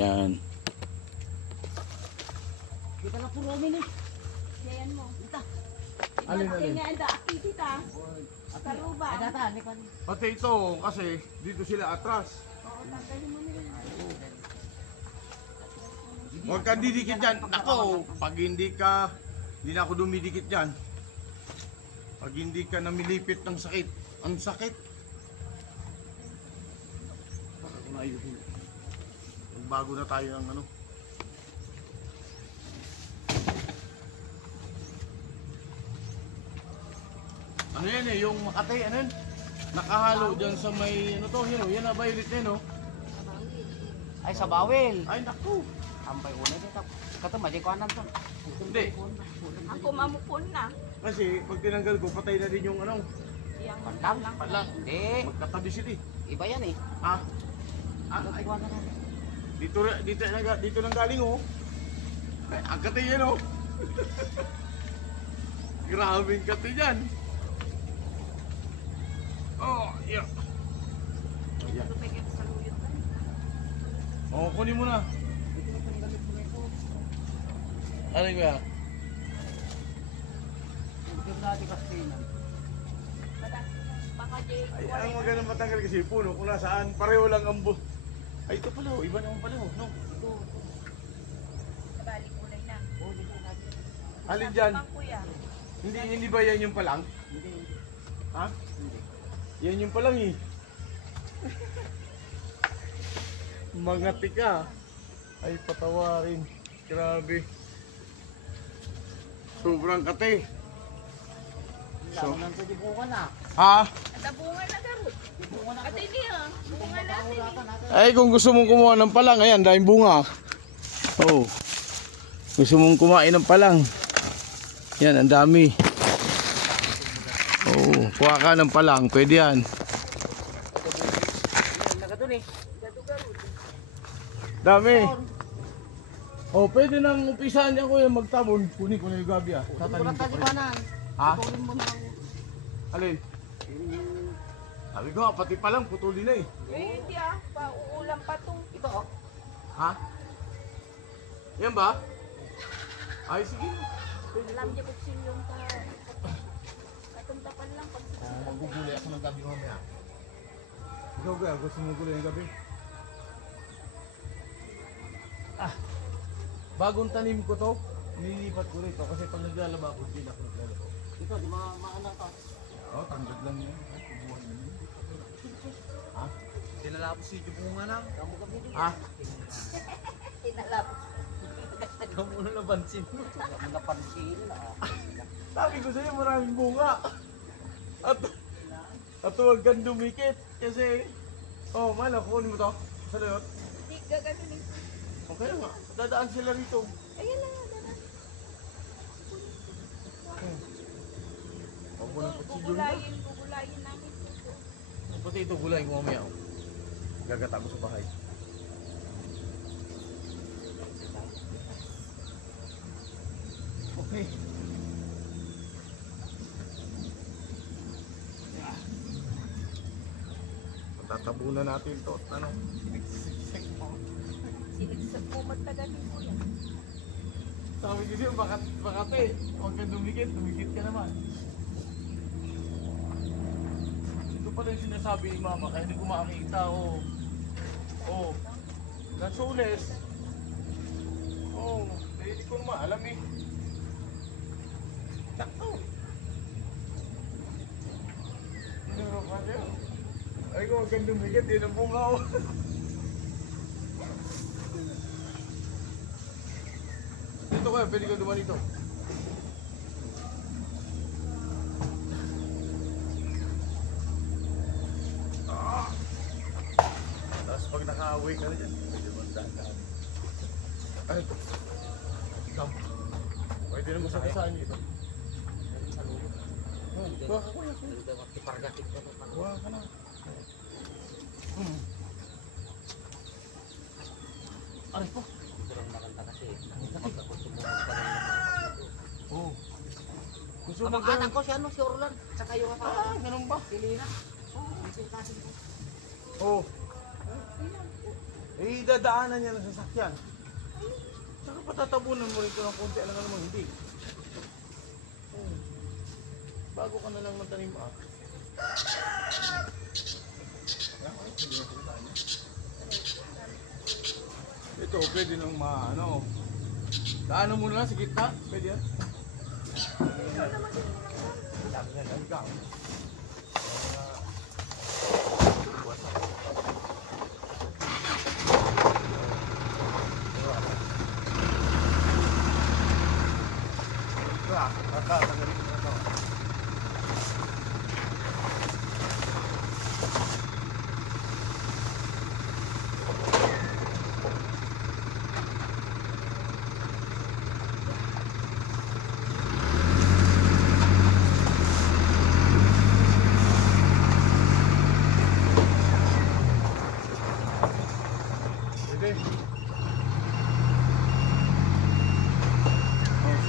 Yan. Kita na po Romy ni. Yan mo. Kita. Alin? Tingnan ang aktivita. Karuba. Ada ta ni kan. Pati ito, kasi dito sila atras. Oo, tanggalin mo nila. Huwag kang didikit dyan. Ako, pag hindi na ako dumidikit dyan. Pag hindi ka namilipit ng sakit. Ang sakit. Baka ko na ayusin. Magbago na tayo ng ano. Ano yan eh, yung Makati, ano yan? Nakahalo dyan sa may, ano to, yan na violet na yun, no? Ay sa bawel. Ay, naku. Ambay una dito. Kato madi ko anan to. Hindi. Ako mamupon na. Kasi pag tinanggal ko, patay na din yung ano. Yang Pandang. Pala. Hindi. Magkatabi sila eh. Iba yan eh. Ah. Ah, ay, Kuha na natin. dito nang galing oh. Ay, ang kati yan oh. Grabing kati yan. Oh, yeah. Yeah. Lumigit sa luyot na. Oh, kunin mo na. Ano ba? Hindi natin kasi na. Baka Jay. Ay, ang magandang matanggal kasi puno kung nasaan, pareho lang ang Ay, ito pala oh, iba naman pala oh, no? Bali kulay na. Oh, dito natin. Alin dyan? Pang kuya. Hindi ba yan yung palang? Hindi. Ha? Yan yung palang eh. Mga tika. Ay, patawarin. Grabe. Sobrang kate. So, nang sa dibungan na. Ha? Nabunga na garot. Dibungan na. At hindi ah. Bunga natin. Ay, kung gusto mong kumuha ng palang, ayan, dahil bunga. Oh. Gusto mong kumain ng palang. Yan, ang dami. Oh, kuha ka ng palang, pwede yan. Nagadun eh. Dami. Oh, pwede nang umpisahan niya ko yung magtabon. Kunin ko na yung gabi ah. Tatanim ko pa rin. Ha? Kunin mo na. Alin? Sabi ko nga, pati palang putulin na eh. Eh, hindi ah. Pauulam pa to. Ito oh. Ha? Yan ba? Ay, sige. Alam niya kung sino yung katuntapan lang pag Magugulay ako ng gabi mamaya. Ikaw ba? Gusto mo gulay ng gabi? Ah, bagong tanim ko to. Nililipat ko rito kasi pag naglalaba ako, hindi na ako naglalaba. Ito, di maanak ka. Oh, tanggad lang yan. Kubuhan na yun. Ha? Tinalapos si Jubunga na. Kamu kami din. Ha? tinalapos. Kamu na nabansin mo. Kamu napansin na. Sabi ko sa'yo maraming bunga. At huwag kang dumikit. Kasi, oh, malo, kunin mo to. Sa layot. Hindi gaganunin. Okay nga, dadaan sila rito. Ayan lang ah. Dana. Huwag mo ng kutsilyo na. Gugulayin namin ito. Pati ito gulay ko mamaya. Oh. Gagata ko sa bahay. Okay. Tatabunan natin to. Ano? Sinigsag po magtagalin ko yan. Sabi ko siya, bakate. Huwag kang dumikit ka naman. Ito pala yung sinasabi ni mama, kaya hindi ko makakita. Oh. Nasules. Oh, hindi ko naman alam eh. Sakto. Ano ka siya? Ay ko, huwag kang dumikit. Yun ang bunga oh. Dito kaya, pwede ka duman dito. Tapos pag naka-away ka na dyan, pwede mo dahan-dahan. Ay, ikaw. Pwede na mo sa kasaan dito. Kuha ka, kuya. Kipargatik ka to. Kuha ka na. Aray po. Ito lang maganda kasi. Magkakusog mo magkaroon ng mga ito. Oo. Gusto Ang mo mga anak ko si ano, si Orlan. Tsaka yung asawa. ganun ba? Si Lina. Oo, kasi kasi ko. Oo. Eh, dadaanan niya ng sasakyan. Saka patatabunan mo rin ito ng konti, alam nga naman hindi. Oh. Bago ka na lang magtanim ah. Ito, pwede nang ano. Daanan mo na lang sa gitna, pwede yan. Sabi na lang ikaw.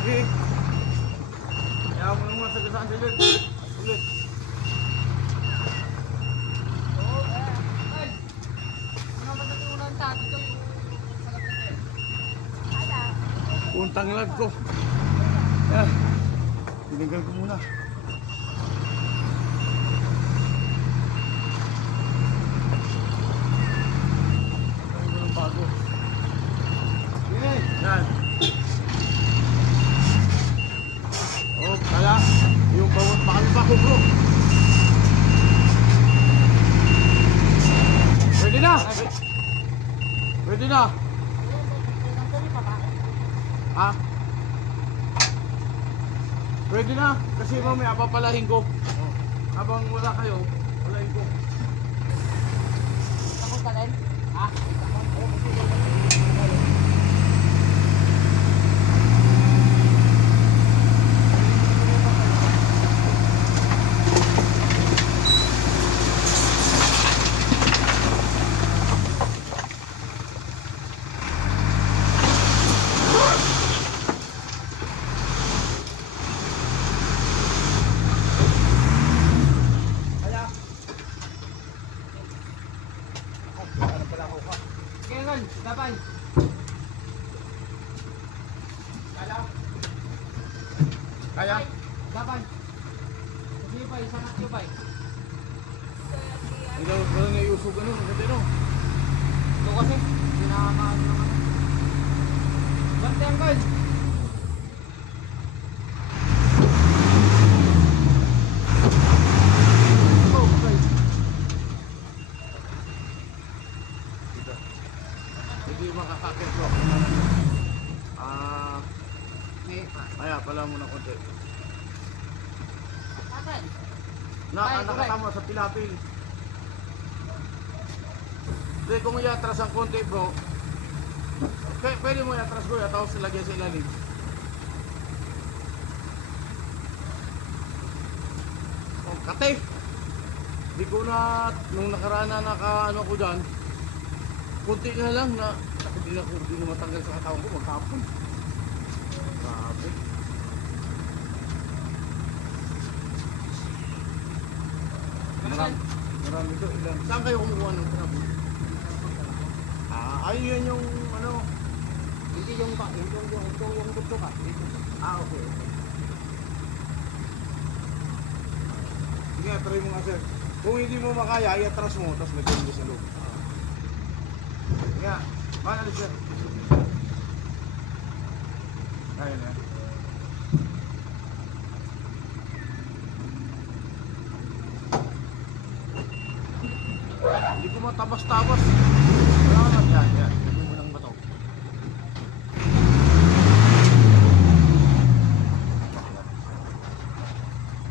Sige. Kaya mo naman sa gasaan ulit. Ulit. Puntang lag ko. Yan. Tinanggal ko muna. Tinanggal ko ng bago. Yan. Oh, kaya yung bawat bakal ko bro. Pwede na. Pwede na. Ha? Pwede na. Kasi mamaya papalahin ko. Habang wala kayo, palahin ko. Ako ka rin? Ha? Dapan. Kaya? Dapan. Sige pa, isang atyo pa. Ikaw parang naiusog ano, maganda no? Ito kasi, sinakakaan naman. Bante ang guys. Hindi makakakit bro. Kaya pala mo na konti. Asan? Nakatama sa pilapil. Hindi, kung iatras ang konti bro, pwede mo iatras bro, tapos lagyan sa ilalim. Oh, kate! Hindi ko na, nung nakaraan na naka-ano ko dyan, kunti na lang na, hindi na matanggal sa katawan ko, magkapon. Grabe. Marami ito, ilan. Saan kayo kumukuha ng crab? Ayun yung ano. Hindi yung gusto ka. Okay. Sige, try mo nga sir. Kung hindi mo makaya, iatras mo, tapos lagyan mo sa loob. Sige, mana na sir. Kaya na. Hindi ko matabas-tabas. Wala lang yan. Lagyan mo ng bato.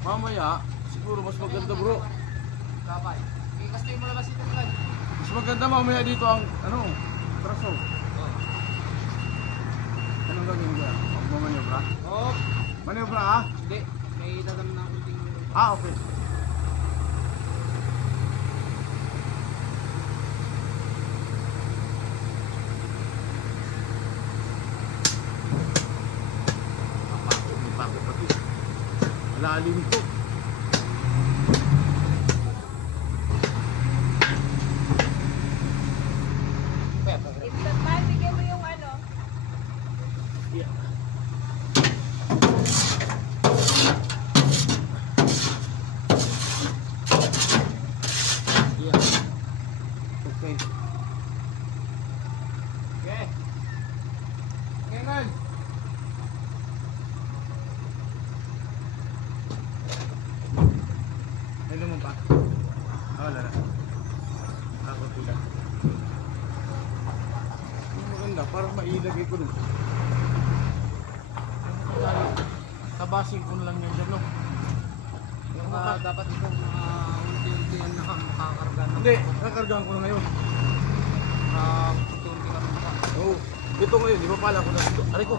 Mamaya, siguro mas maganda bro. Dapan. Kasi mo labas ito guys. Mas maganda mamaya dito ang ano, traso. Anong gagawin ko? Magmamaniobra? Oh, Maniobra ha? hindi. May dadam na kunting. Okay. Hindi pa ako pati. Malalim ko. Per. muna para mailagay ko dun. Tabasin ko na lang yan dyan, no? Dapat itong unti-unti yan nakakarga na. Hindi, kakargaan ko na ngayon. Unti-unti ka rin pa. Oo. Ito ngayon, di ba pala ko na ito? Aray ko.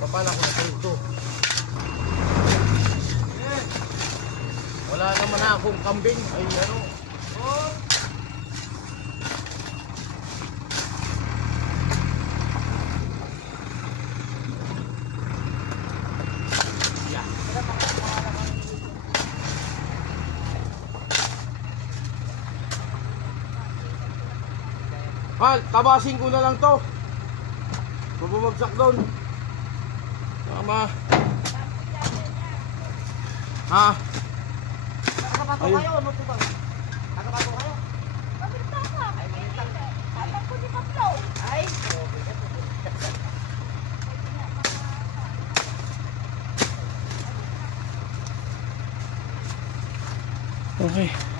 Papala ko na ito. Wala naman na akong kambing. Ay ano. Oh. Hal, tabasin ko na lang to. Mabumagsak doon. Tama. Ha? Nakabato Ayun. kayo, ano po ba? Nakabato kayo? Paminta ka. Alam ko di pa-flow. Ay! Okay.